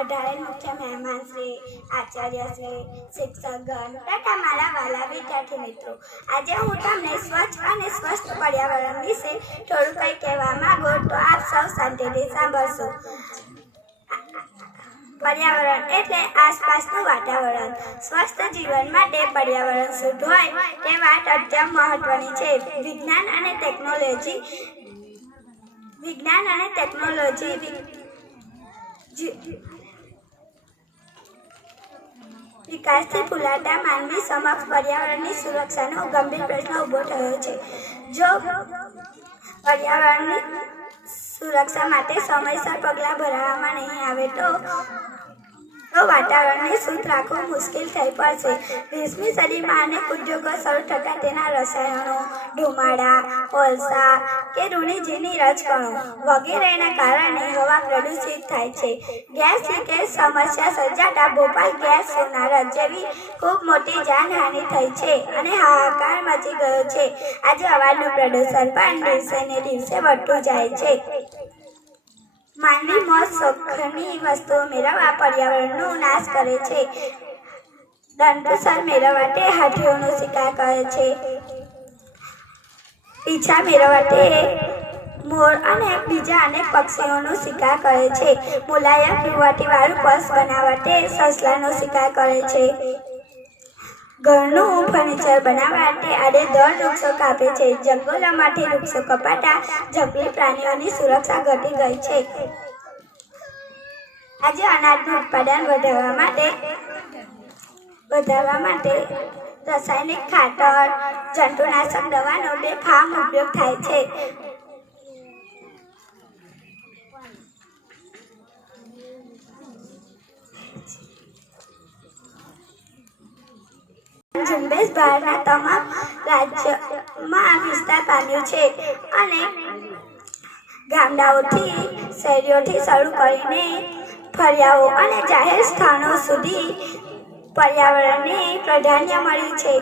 પધારેલ મુખ્ય મહેમાન શ્રી, આચાર્ય શ્રી, શિક્ષકગણ તથા મારા વાલા વિદ્યાર્થી મિત્રો, આજે હું તમને સ્વચ્છ અને સ્વસ્થ પર્યાવરણ વિશે થોડું કંઈ કહેવા માંગુ તો આપ સૌ શાંતિથી સાંભળશો। પર્યાવરણ એટલે આસપાસનું વાતાવરણ। સ્વસ્થ જીવન માટે પર્યાવરણ શુદ્ધ હોય તે વાત અત્યંત મહત્વની છે। વિજ્ઞાન અને ટેકનોલોજી વિકાસથી ફૂલાતા માનવી સમક્ષ પર્યાવરણની સુરક્ષાનો ગંભીર પ્રશ્ન ઊભો થયો છે। જો પર્યાવરણની સુરક્ષા માટે સમયસર પગલાં ભરવામાં નહીં આવે તો વાતાવરણને શુદ્ધ રાખવું મુશ્કેલ થઈ પડશે। 20મી સદીમાં અનેક ઉદ્યોગો શરૂ થતાં તેના રસાયણો, ધુમાડા, કોલસા કે ઋણજીની રજકણો વગેરેના કારણે હવા પ્રદૂષિત થાય છે। ગેસ લીકેજ સમસ્યા સર્જાતા ભોપાલ ગેસ સોનારત જેવી ખૂબ મોટી જાનહાનિ થઈ છે અને હાહાકાર મચી ગયો છે। આજે અવાજનું પ્રદૂષણ પણ દિવસે ને દિવસે વધતું જાય છે। માનવી મોજ શોખની વસ્તુઓ મેળવવા પર્યાવરણનો નાશ કરે છે। દંડસર મેળવવા તે હાથીઓનો શિકાર કરે છે, પીછા મેળવવા તે મોર અને બીજા અનેક પક્ષીઓનો શિકાર કરે છે। મુલાયમ યુવતીવાળું પર્સ બનાવવા તે સસલાનો શિકાર કરે છે। ઘરનું ફર્નિચર બનાવવા તે આડેધડ વૃક્ષો કાપે છે। જંગલોમાંથી વૃક્ષો કપાતા જંગલી પ્રાણીઓની સુરક્ષા ઘટી ગઈ છે। આજે અનાજનું ઉત્પાદન વધારવા માટે રાસાયણિક ખાતર, જંતુનાશક દવાનો બેફામ ઉપયોગ થાય છે। ઝુંબેશ ભારતના તમામ રાજ્યોમાં વિસ્તાર પામ્યું છે અને ગામડાઓથી શહેરોથી શરૂ કરીને ફળિયાઓ અને જાહેર સ્થાનો સુધી પર્યાવરણને પ્રાધાન્ય મળ્યું છે।